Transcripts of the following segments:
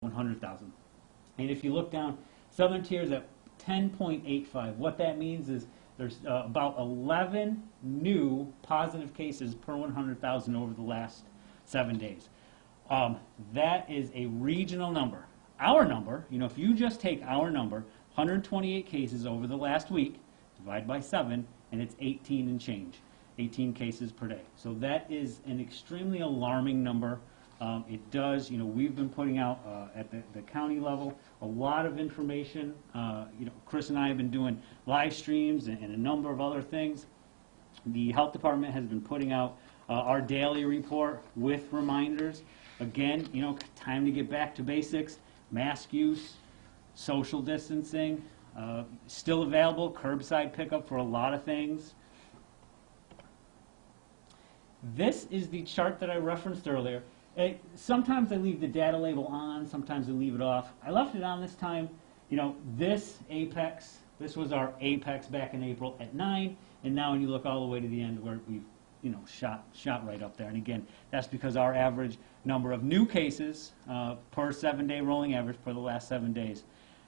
100,000. And if you look down, southern tier is at 10.85. What that means is there's about 11 new positive cases per 100,000 over the last 7 days. That is a regional number. Our number, if you just take our number, 128 cases over the last week, divide by 7, and it's 18 and change, 18 cases per day. So that is an extremely alarming number. It does, we've been putting out at the county level a lot of information. Chris and I have been doing live streams and a number of other things. The health department has been putting out our daily report with reminders. Again, time to get back to basics. Mask use, social distancing, still available, curbside pickup for a lot of things. This is the chart that I referenced earlier. Sometimes I leave the data label on, sometimes I leave it off. I left it on this time. This apex, this was our apex back in April at 9, and now when you look all the way to the end where we've shot right up there. And again, that's because our average number of new cases per 7-day rolling average for the last 7 days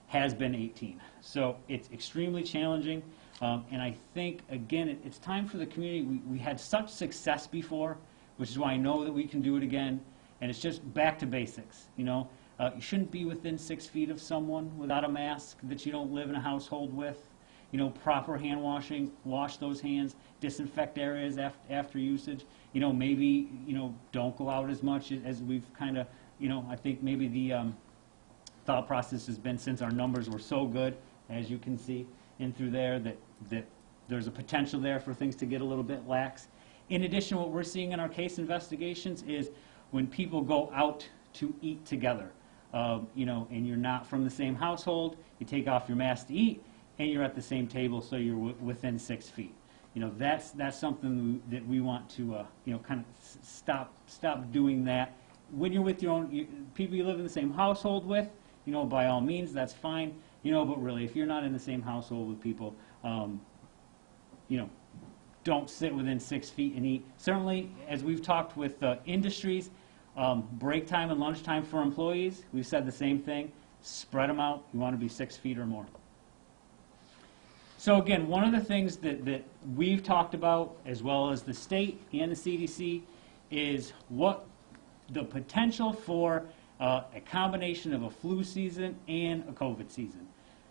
has been 18. So it's extremely challenging. And I think, again, it's time for the community. We had such success before, which is why I know that we can do it again. And it's just back to basics. You shouldn't be within 6 feet of someone without a mask that you don't live in a household with. Proper hand washing, wash those hands, disinfect areas after usage. Maybe, don't go out as much as we've kind of, I think maybe the thought process has been, since our numbers were so good, as you can see in through there, that there's a potential there for things to get a little bit lax. In addition, what we're seeing in our case investigations is when people go out to eat together, and you're not from the same household, you take off your mask to eat, and you're at the same table, so you're within 6 feet. That's something that we want to, kind of stop doing that. When you're with your own people you live in the same household with, by all means, that's fine. But really, if you're not in the same household with people, don't sit within 6 feet and eat. Certainly, as we've talked with industries, break time and lunch time for employees, we've said the same thing. Spread them out. You want to be 6 feet or more. So again, one of the things that we've talked about, as well as the state and the CDC, is what the potential for a combination of a flu season and a COVID season.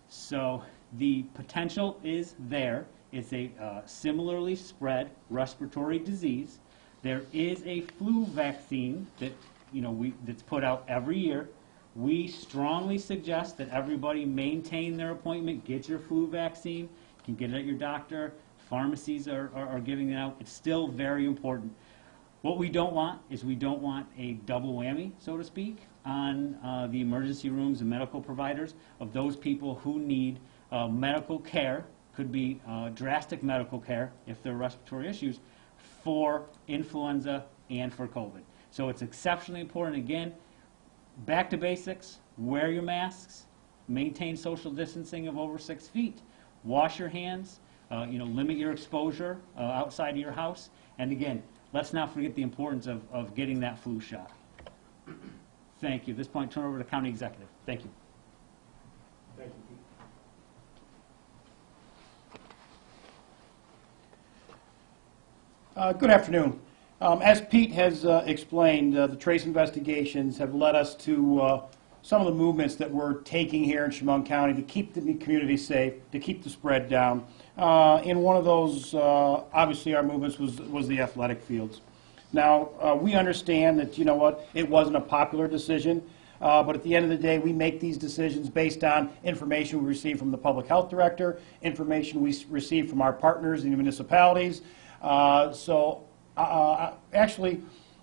So the potential is there. It's a similarly spread respiratory disease. There is a flu vaccine that that's put out every year. We strongly suggest that everybody maintain their appointment, get your flu vaccine. You can get it at your doctor. Pharmacies are giving it out. It's still very important. What we don't want is we don't want a double whammy, so to speak, on the emergency rooms and medical providers of those people who need medical care. Could be drastic medical care if there are respiratory issues for influenza and for COVID. So it's exceptionally important. Again, back to basics, wear your masks, maintain social distancing of over 6 feet, wash your hands, limit your exposure outside of your house, and again, let's not forget the importance of getting that flu shot. Thank you. At this point, turn over to County Executive. Thank you. Thank you, Pete. Good afternoon. As Pete has explained, the trace investigations have led us to some of the movements that we're taking here in Chemung County to keep the community safe, to keep the spread down. And one of those, obviously, our movements was the athletic fields. Now, we understand that, it wasn't a popular decision, but at the end of the day, we make these decisions based on information we receive from the public health director, information we receive from our partners in the municipalities. Actually,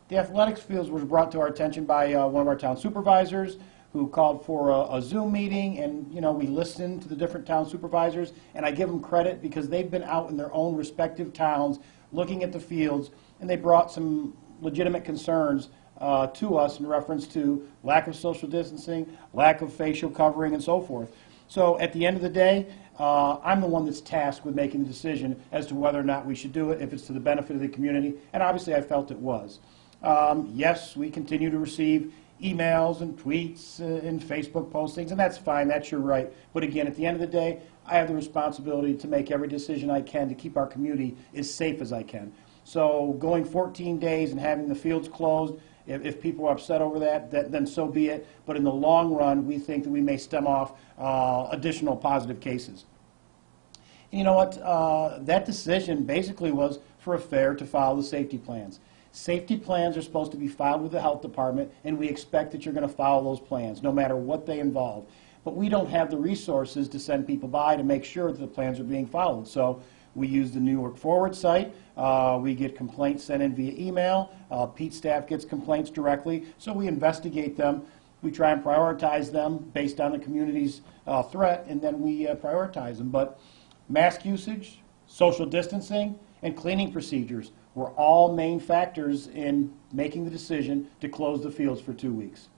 the athletics fields was brought to our attention by one of our town supervisors who called for a Zoom meeting, and we listened to the different town supervisors, and I give them credit because they've been out in their own respective towns looking at the fields, and they brought some legitimate concerns to us in reference to lack of social distancing, lack of facial covering, and so forth. So at the end of the day, I'm the one that's tasked with making the decision as to whether or not we should do it, if it's to the benefit of the community, and obviously I felt it was. Yes, we continue to receive emails and tweets and Facebook postings, and that's fine, that's your right. But again, at the end of the day, I have the responsibility to make every decision I can to keep our community as safe as I can. So going 14 days and having the fields closed, if people are upset over that, then so be it. But in the long run, we think that we may stem off additional positive cases. And you know what? That decision basically was for a fair to follow the safety plans. Safety plans are supposed to be filed with the health department, and we expect that you're going to follow those plans, no matter what they involve. But we don't have the resources to send people by to make sure that the plans are being followed. So we use the New York Forward site. We get complaints sent in via email. Pete's staff gets complaints directly. So we investigate them. We try and prioritize them based on the community's threat, and then we prioritize them. But mask usage, social distancing, and cleaning procedures were all main factors in making the decision to close the fields for 2 weeks.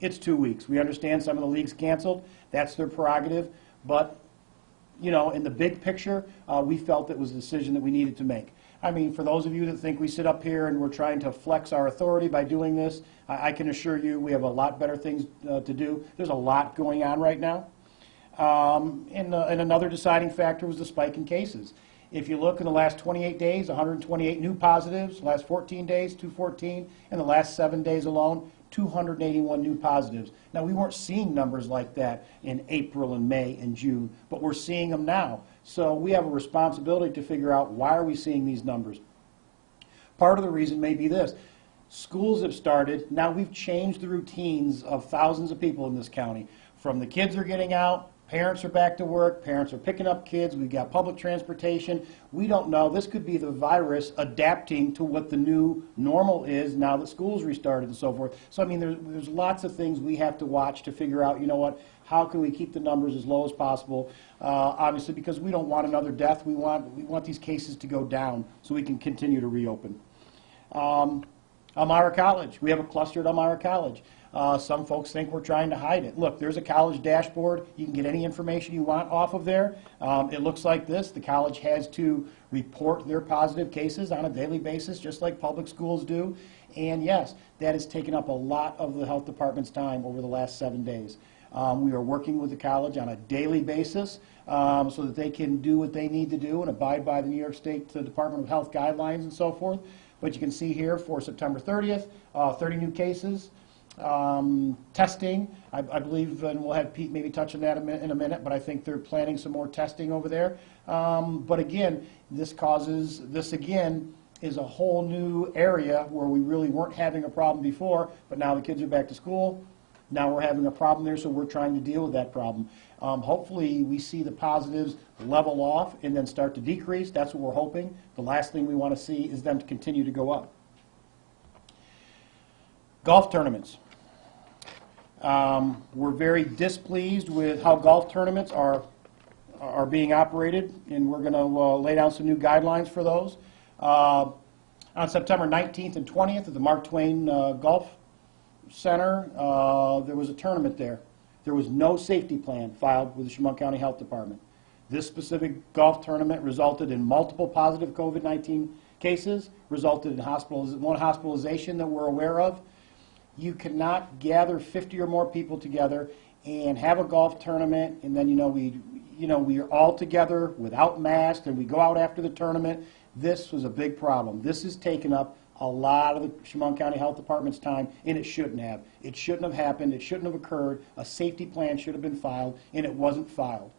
It's 2 weeks. We understand some of the leagues canceled. That's their prerogative. But, you know, in the big picture, we felt it was a decision that we needed to make. I mean, for those of you that think we sit up here and we're trying to flex our authority by doing this, I can assure you we have a lot better things to do. There's a lot going on right now. And another deciding factor was the spike in cases. If you look in the last 28 days, 128 new positives, the last 14 days, 214, and the last 7 days alone, 281 new positives. Now, we weren't seeing numbers like that in April and May and June, but we're seeing them now. So we have a responsibility to figure out, why are we seeing these numbers? Part of the reason may be this. Schools have started. Now we've changed the routines of thousands of people in this county. From the kids are getting out, parents are back to work, parents are picking up kids, we've got public transportation. We don't know. This could be the virus adapting to what the new normal is now that school's restarted and so forth. So, I mean, there's lots of things we have to watch to figure out, you know what, how can we keep the numbers as low as possible? Obviously, because we don't want another death. We want these cases to go down so we can continue to reopen. Elmira College. We have a cluster at Elmira College. Some folks think we're trying to hide it. Look, there's a college dashboard. You can get any information you want off of there. It looks like this. The college has to report their positive cases on a daily basis, just like public schools do. And yes, that has taken up a lot of the health department's time over the last 7 days. We are working with the college on a daily basis so that they can do what they need to do and abide by the New York State Department of Health guidelines and so forth. But you can see here for September 30th, 30 new cases. Testing, I believe, and we'll have Pete maybe touch on that in a minute, but I think they're planning some more testing over there. But again, this again is a whole new area where we really weren't having a problem before, but now the kids are back to school. Now we're having a problem there, so we're trying to deal with that problem. Hopefully we see the positives level off and then start to decrease. That's what we're hoping. The last thing we want to see is them to continue to go up. Golf tournaments. We're very displeased with how golf tournaments are being operated, and we're going to lay down some new guidelines for those. On September 19th and 20th at the Mark Twain Golf Center, there was a tournament there. There was no safety plan filed with the Chemung County Health Department. This specific golf tournament resulted in multiple positive COVID-19 cases, resulted in one hospitalization that we're aware of. You cannot gather 50 or more people together and have a golf tournament, and then we are all together without masks, and we go out after the tournament. This was a big problem. This has taken up a lot of the Chemung County Health Department's time, and it shouldn't have. It shouldn't have happened. It shouldn't have occurred. A safety plan should have been filed, and it wasn't filed.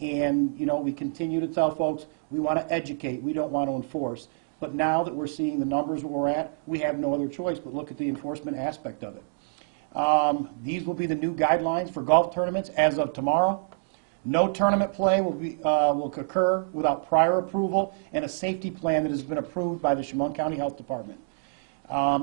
And we continue to tell folks we want to educate. We don't want to enforce. But now that we're seeing the numbers where we're at, we have no other choice but look at the enforcement aspect of it. These will be the new guidelines for golf tournaments as of tomorrow. No tournament play will occur without prior approval and a safety plan that has been approved by the Chemung County Health Department.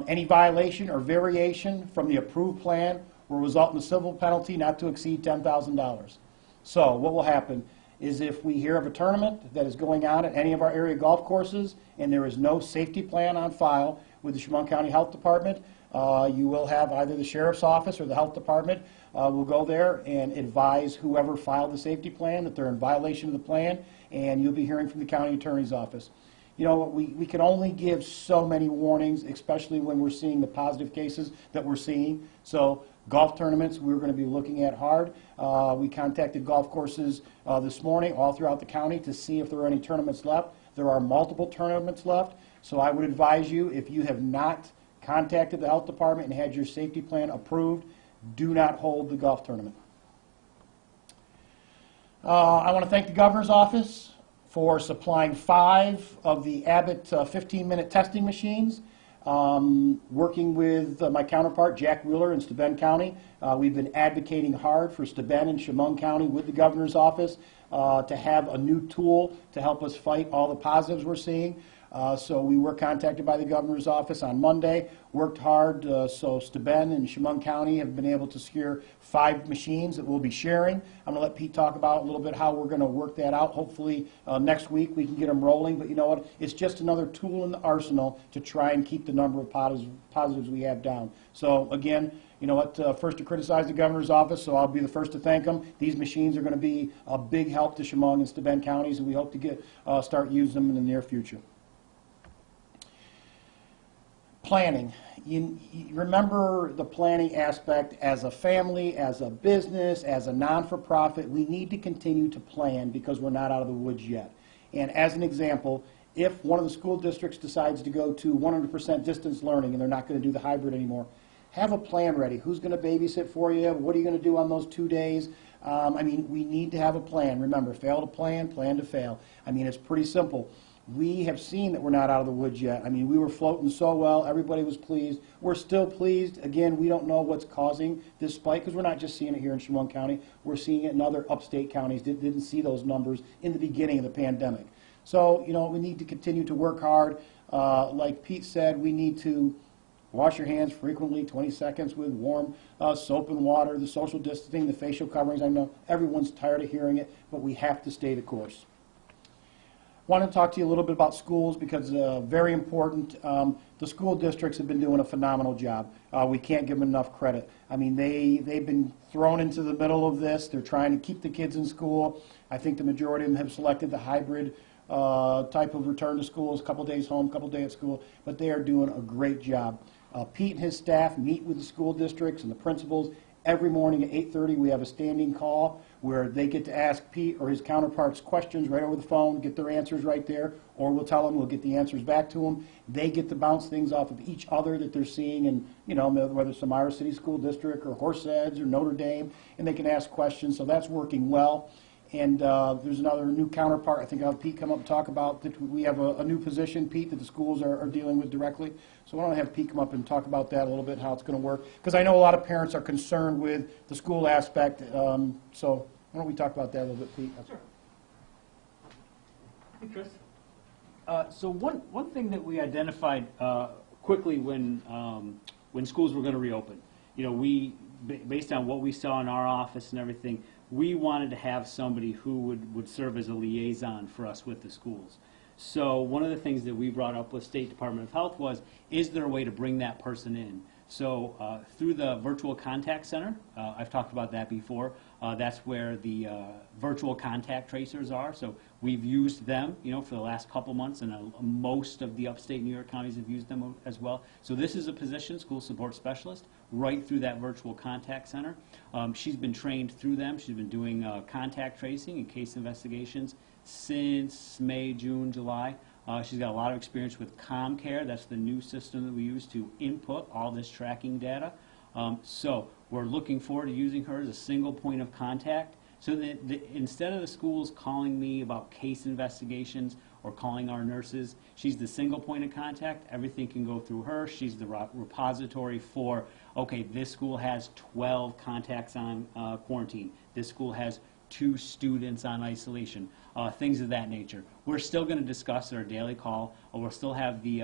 Any violation or variation from the approved plan will result in a civil penalty not to exceed $10,000. So what will happen is if we hear of a tournament that is going on at any of our area golf courses and there is no safety plan on file with the Chemung County Health Department, you will have either the Sheriff's Office or the Health Department will go there and advise whoever filed the safety plan that they're in violation of the plan, and you'll be hearing from the County Attorney's Office. you know, we can only give so many warnings, especially when we're seeing the positive cases that we're seeing. So golf tournaments, we're going to be looking at hard. We contacted golf courses this morning all throughout the county to see if there are any tournaments left. There are multiple tournaments left. So I would advise you, if you have not contacted the health department and had your safety plan approved, do not hold the golf tournament. I want to thank the governor's office for supplying 5 of the Abbott 15-minute testing machines. Working with my counterpart, Jack Wheeler in Steuben County, we've been advocating hard for Steuben and Chemung County with the governor's office to have a new tool to help us fight all the positives we're seeing. So we were contacted by the governor's office on Monday, worked hard, so Steuben and Chemung County have been able to secure 5 machines that we'll be sharing. I'm going to let Pete talk about a little bit how we're going to work that out. Hopefully next week we can get them rolling, but you know what, it's just another tool in the arsenal to try and keep the number of positives we have down. So again, you know what, first to criticize the governor's office, so I'll be the first to thank them. These machines are going to be a big help to Chemung and Steuben counties, and we hope to start using them in the near future. Planning. You remember the planning aspect as a family, as a business, as a non-for-profit. We need to continue to plan because we're not out of the woods yet. And as an example, if one of the school districts decides to go to 100% distance learning and they're not going to do the hybrid anymore, have a plan ready. Who's going to babysit for you? What are you going to do on those 2 days? I mean, we need to have a plan. Remember, fail to plan, plan to fail. I mean, it's pretty simple. We have seen that we're not out of the woods yet. I mean, we were floating so well. Everybody was pleased. We're still pleased. Again, we don't know what's causing this spike because we're not just seeing it here in Chemung County. We're seeing it in other upstate counties that didn't see those numbers in the beginning of the pandemic. So, you know, we need to continue to work hard. Like Pete said, we need to wash your hands frequently, 20 seconds with warm soap and water, the social distancing, the facial coverings. I know everyone's tired of hearing it, but we have to stay the course. I want to talk to you a little bit about schools because very important. The school districts have been doing a phenomenal job. We can't give them enough credit. I mean, they've been thrown into the middle of this. They're trying to keep the kids in school. I think the majority of them have selected the hybrid type of return to schools, a couple days home, a couple days at school, but they are doing a great job. Pete and his staff meet with the school districts and the principals. Every morning at 8:30 we have a standing call where they get to ask Pete or his counterparts questions right over the phone, get their answers right there, or we'll tell them, we'll get the answers back to them. They get to bounce things off of each other that they're seeing, and you know, whether it's the Myra City School District or Horseheads or Notre Dame, and they can ask questions, so that's working well. And there's another new counterpart. I think I'll have Pete come up and talk about that. We have a new position, Pete, that the schools are dealing with directly. So I want to have Pete come up and talk about that a little bit, how it's going to work. Because I know a lot of parents are concerned with the school aspect. So why don't we talk about that a little bit, Pete? Sure. Hey, Chris. So one thing that we identified quickly when schools were going to reopen, you know, based on what we saw in our office and everything, we wanted to have somebody who would serve as a liaison for us with the schools. So one of the things that we brought up with State Department of Health was, is there a way to bring that person in? So through the virtual contact center, I've talked about that before, that's where the virtual contact tracers are. So we've used them, you know, for the last couple months, and most of the upstate New York counties have used them as well. So this is a position, school support specialist, right through that virtual contact center. She's been trained through them. She's been doing contact tracing and case investigations since May, June, July. She's got a lot of experience with ComCare. That's the new system that we use to input all this tracking data. So we're looking forward to using her as a single point of contact, so that instead of the schools calling me about case investigations or calling our nurses, she's the single point of contact. Everything can go through her. She's the repository for, okay, this school has 12 contacts on quarantine. This school has 2 students on isolation, things of that nature. We're still going to discuss at our daily call, or we'll still have the,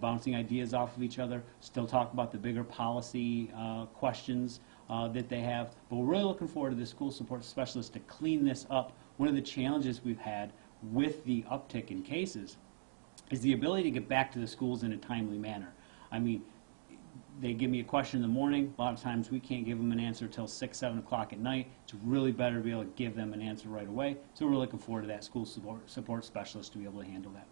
bouncing ideas off of each other, still talk about the bigger policy questions that they have. But we're really looking forward to the school support specialist to clean this up. One of the challenges we've had with the uptick in cases is the ability to get back to the schools in a timely manner. I mean, they give me a question in the morning. A lot of times we can't give them an answer until 6, 7 o'clock at night. It's really better to be able to give them an answer right away. So we're looking forward to that school support specialist to be able to handle that.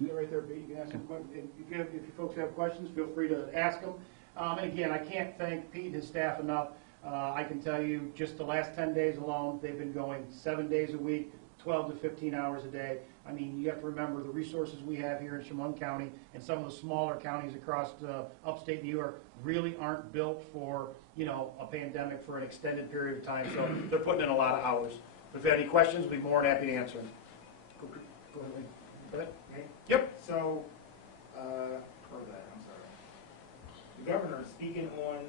Yeah, right there, Pete. You can ask them. If you folks have questions, feel free to ask them. And again, I can't thank Pete and his staff enough. I can tell you, just the last 10 days alone, they've been going 7 days a week, 12 to 15 hours a day. I mean, you have to remember the resources we have here in Chemung County and some of the smaller counties across upstate New York really aren't built for, you know, a pandemic for an extended period of time. So they're putting in a lot of hours. If you have any questions, we'll be more than happy to answer them. Go ahead. Go ahead. Okay. Yep. So, what was that? I'm sorry. The governor speaking on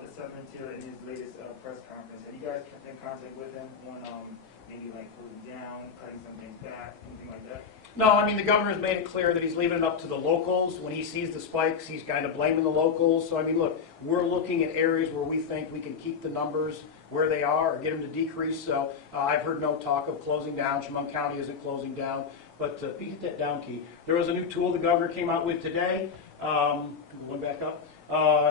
the 7th in his latest press conference. Have you guys kept in contact with him on maybe like closing down, cutting some things back, anything like that? No, I mean, the governor's made it clear that he's leaving it up to the locals. When he sees the spikes, he's kind of blaming the locals. So, I mean, look, we're looking at areas where we think we can keep the numbers where they are or get them to decrease. So I've heard no talk of closing down. Chemung County isn't closing down. But Pete, hit that down key. There was a new tool the governor came out with today. One back up.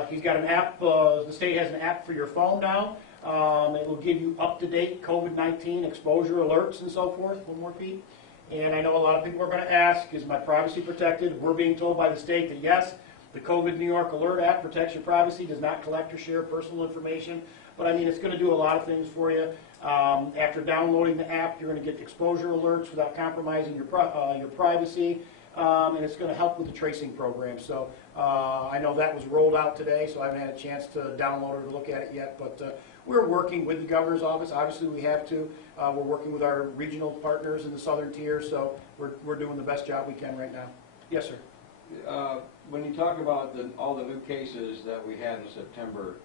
He's got an app. The state has an app for your phone now. It will give you up-to-date COVID-19 exposure alerts and so forth. One more, Pete. And I know a lot of people are going to ask, is my privacy protected? We're being told by the state that yes, the COVID New York Alert app protects your privacy, does not collect or share personal information. But I mean, it's going to do a lot of things for you. After downloading the app, you're going to get exposure alerts without compromising your privacy. And it's going to help with the tracing program. So I know that was rolled out today, so I haven't had a chance to download or to look at it yet. But we're working with the governor's office. Obviously, we have to. We're working with our regional partners in the southern tier, so we're doing the best job we can right now. Yes, sir. When you talk about all the new cases that we had in September,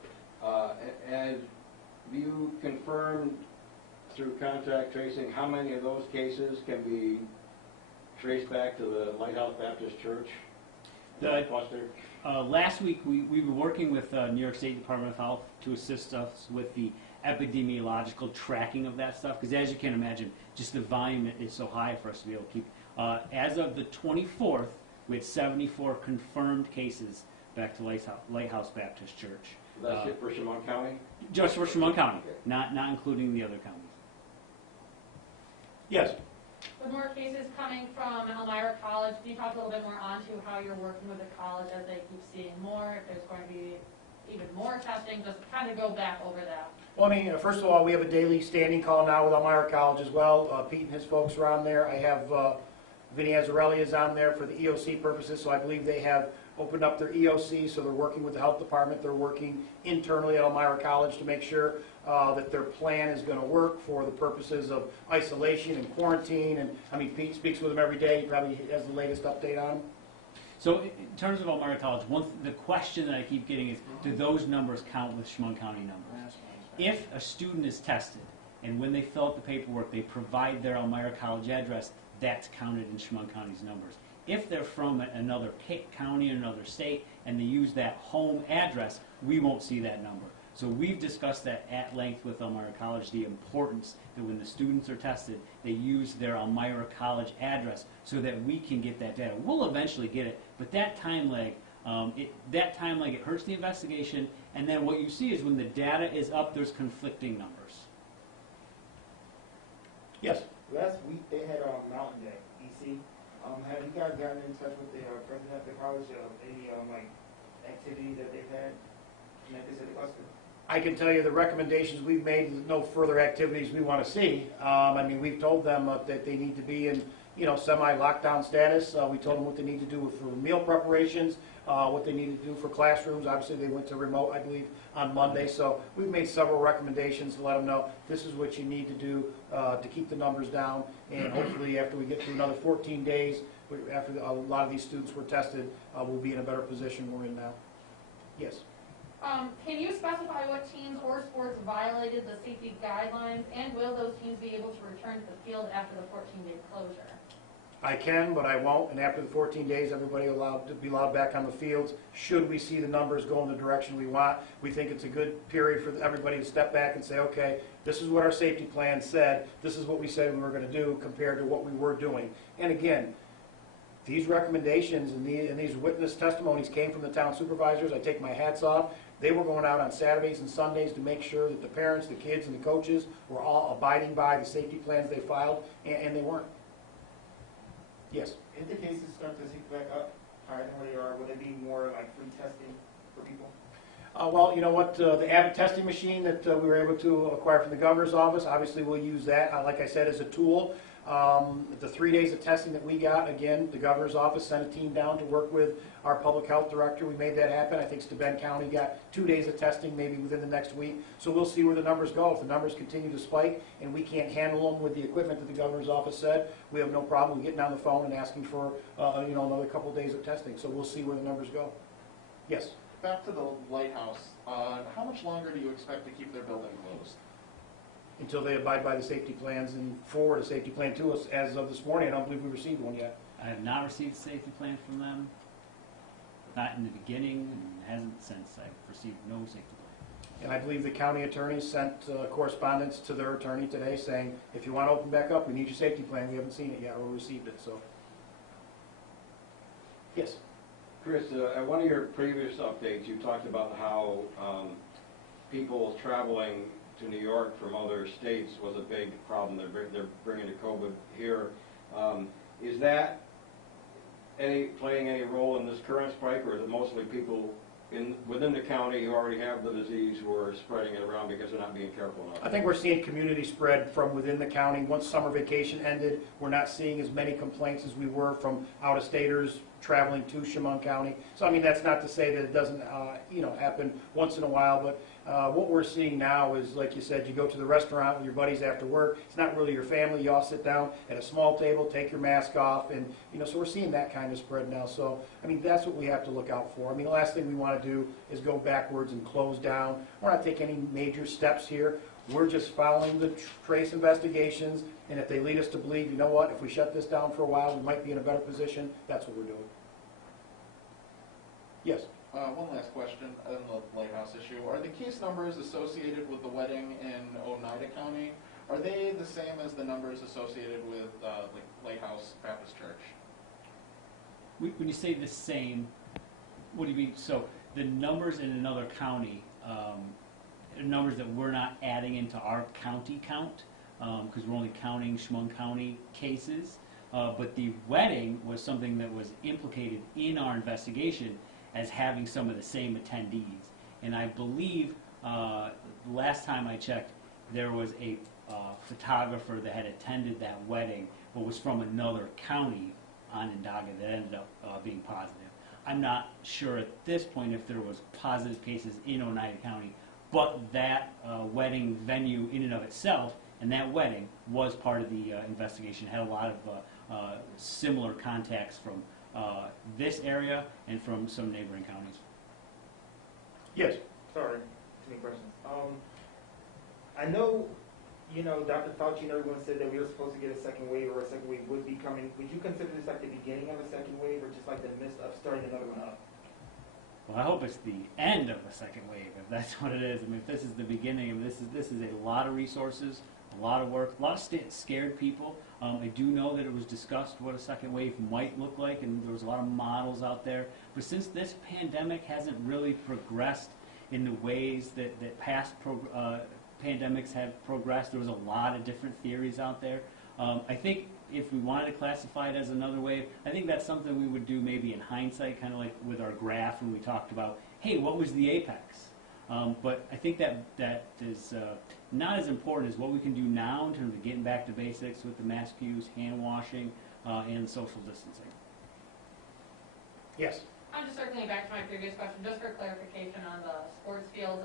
and you confirmed through contact tracing how many of those cases can be traced back to the Lighthouse Baptist Church cluster? Last week, we were working with New York State Department of Health to assist us with the epidemiological tracking of that stuff, because as you can imagine, just the volume is so high for us to be able to keep. As of the 24th, we had 74 confirmed cases back to Lighthouse Baptist Church. That's it for Chemung County? Just for Chemung County, Okay. not including the other counties. Yes. With more cases coming from Elmira College, can you talk a little bit more onto how you're working with the college as they keep seeing more, if there's going to be even more testing, just kind of go back over that. Well, I mean, first of all, we have a daily standing call now with Elmira College as well. Pete and his folks are on there. I have Vinny Azzarelli is on there for the EOC purposes, so I believe they have opened up their EOC, so they're working with the health department. They're working internally at Elmira College to make sure that their plan is going to work for the purposes of isolation and quarantine. And I mean, Pete speaks with them every day. He probably has the latest update on them. So in terms of Elmira College, the question that I keep getting is, do those numbers count with Chemung County numbers? If a student is tested, and when they fill out the paperwork, they provide their Elmira College address, that's counted in Chemung County's numbers. If they're from another county or another state, and they use that home address, we won't see that number. So we've discussed that at length with Elmira College, the importance that when the students are tested, they use their Elmira College address so that we can get that data. We'll eventually get it, but that time lag, it hurts the investigation, and then what you see is when the data is up, there's conflicting numbers. Yes. Last week they had Mountain Day, EC. Have you guys gotten in touch with the president of the college of any like activities that they've had connected to the cluster? I can tell you the recommendations we've made, there's no further activities we want to see. I mean, we've told them that they need to be in, semi-lockdown status. We told them what they need to do for meal preparations, what they need to do for classrooms. Obviously, they went to remote, I believe, on Monday. So we've made several recommendations to let them know this is what you need to do to keep the numbers down. And hopefully, after we get through another 14 days, after a lot of these students were tested, we'll be in a better position we're in now. Yes. Can you specify what teams or sports violated the safety guidelines, and will those teams be able to return to the field after the 14-day closure? I can, but I won't. And after the 14 days, everybody will be allowed back on the fields. Should we see the numbers go in the direction we want, we think it's a good period for everybody to step back and say, okay, this is what our safety plan said. This is what we said we were going to do compared to what we were doing. And again, these recommendations and these witness testimonies came from the town supervisors. I take my hats off. They were going out on Saturdays and Sundays to make sure that the parents, the kids, and the coaches were all abiding by the safety plans they filed, and they weren't. Yes. If the cases start to tick back up higher than where they are, would it be more like free testing for people? Well, you know what, the Abbott testing machine that we were able to acquire from the governor's office, obviously we'll use that, like I said, as a tool. The 3 days of testing that we got, again, the governor's office sent a team down to work with our public health director. We made that happen. I think Steuben County got 2 days of testing maybe within the next week. So we'll see where the numbers go. If the numbers continue to spike and we can't handle them with the equipment that the governor's office said, we have no problem getting on the phone and asking for another couple of days of testing. So we'll see where the numbers go. Yes. Back to the lighthouse, how much longer do you expect to keep their building closed? Until they abide by the safety plans and forward a safety plan to us. As of this morning, I don't believe we received one yet. I have not received a safety plan from them, not in the beginning, and hasn't since. I've received no safety plan. And I believe the county attorney sent correspondence to their attorney today saying, if you want to open back up, we need your safety plan. We haven't seen it yet or received it, so. Yes. Chris, at one of your previous updates, you talked about how people traveling to New York from other states was a big problem. They're bringing the COVID here. Is that playing any role in this current spike, or is it mostly people within the county who already have the disease who are spreading it around because they're not being careful enough? I think we're seeing community spread from within the county. Once summer vacation ended, we're not seeing as many complaints as we were from out-of-staters traveling to Chemung County. So I mean, that's not to say that it doesn't happen once in a while, but what we're seeing now is, like you said, you go to the restaurant with your buddies after work. It's not really your family. You all sit down at a small table, take your mask off, and so we're seeing that kind of spread now. So I mean, that's what we have to look out for. I mean, the last thing we want to do is go backwards and close down. We're not taking any major steps here. We're just following the trace investigations, and if they lead us to believe, you know what, if we shut this down for a while, we might be in a better position, that's what we're doing. Yes? One last question on the lighthouse issue. Are the case numbers associated with the wedding in Oneida County, are they the same as the numbers associated with like Lighthouse Baptist Church? When you say the same, what do you mean? So the numbers in another county, numbers that we're not adding into our county count, because we're only counting Chemung County cases, but the wedding was something that was implicated in our investigation as having some of the same attendees. And I believe last time I checked, there was a photographer that had attended that wedding, but was from another county, Onondaga, that ended up being positive. I'm not sure at this point if there was positive cases in Oneida County, but that wedding venue in and of itself, and that wedding was part of the investigation, had a lot of similar contacts from this area and from some neighboring counties. Yes. Sorry, too many questions. I know, Dr. Fauci and everyone said that we were supposed to get a second wave, or a second wave would be coming. Would you consider this like the beginning of a second wave, or just like the midst of starting another one up? Well, I hope it's the end of a second wave, if that's what it is. I mean, if this is the beginning of this is a lot of resources, a lot of work, a lot of scared people. I do know that it was discussed what a second wave might look like, and there was a lot of models out there. But since this pandemic hasn't really progressed in the ways that past pandemics have progressed, there was a lot of different theories out there. I think if we wanted to classify it as another wave, I think that's something we would do maybe in hindsight, kind of like with our graph when we talked about, hey, what was the apex? But I think that is not as important as what we can do now in terms of getting back to basics with the mask use, hand washing, and social distancing. Yes. I'm just circling back to my previous question, just for clarification on the sports field.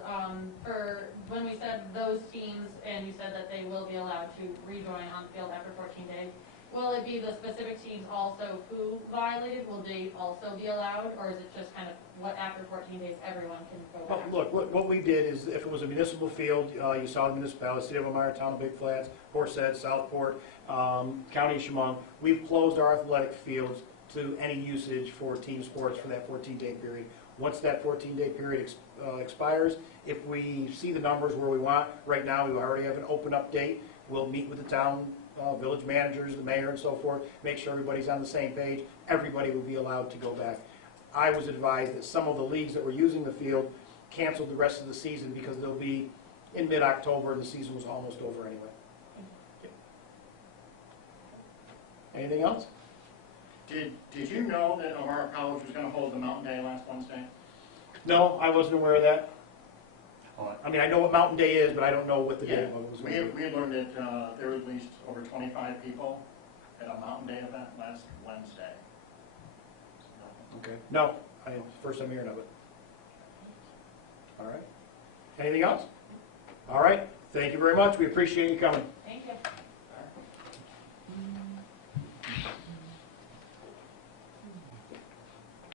For when we said those teams, and you said that they will be allowed to rejoin on the field after 14 days, will it be the specific teams also who violated? Will they also be allowed, or is it just kind of what after 14 days everyone can go Well, back? look, what we did is, if it was a municipal field, you saw the municipality, City of Elmira, Town of Big Flats, Horsehead, Southport, County of Chemung. We've closed our athletic fields to any usage for team sports for that 14-day period. Once that 14-day period expires, if we see the numbers where we want, right now we already have an open up date. We'll meet with the town, village managers, the mayor and so forth, make sure everybody's on the same page. Everybody will be allowed to go back. I was advised that some of the leagues that were using the field canceled the rest of the season because they'll be in mid-October and the season was almost over anyway. Anything else? Did you know that Elmira College was going to hold the Mountain Day last Wednesday? No, I wasn't aware of that. Oh, I mean, I know what Mountain Day is, but I don't know what the Yeah, day was. we learned that there were at least over 25 people at a Mountain Day event last Wednesday. Okay. No, first I'm hearing of it. All right. Anything else? All right. Thank you very much. We appreciate you coming.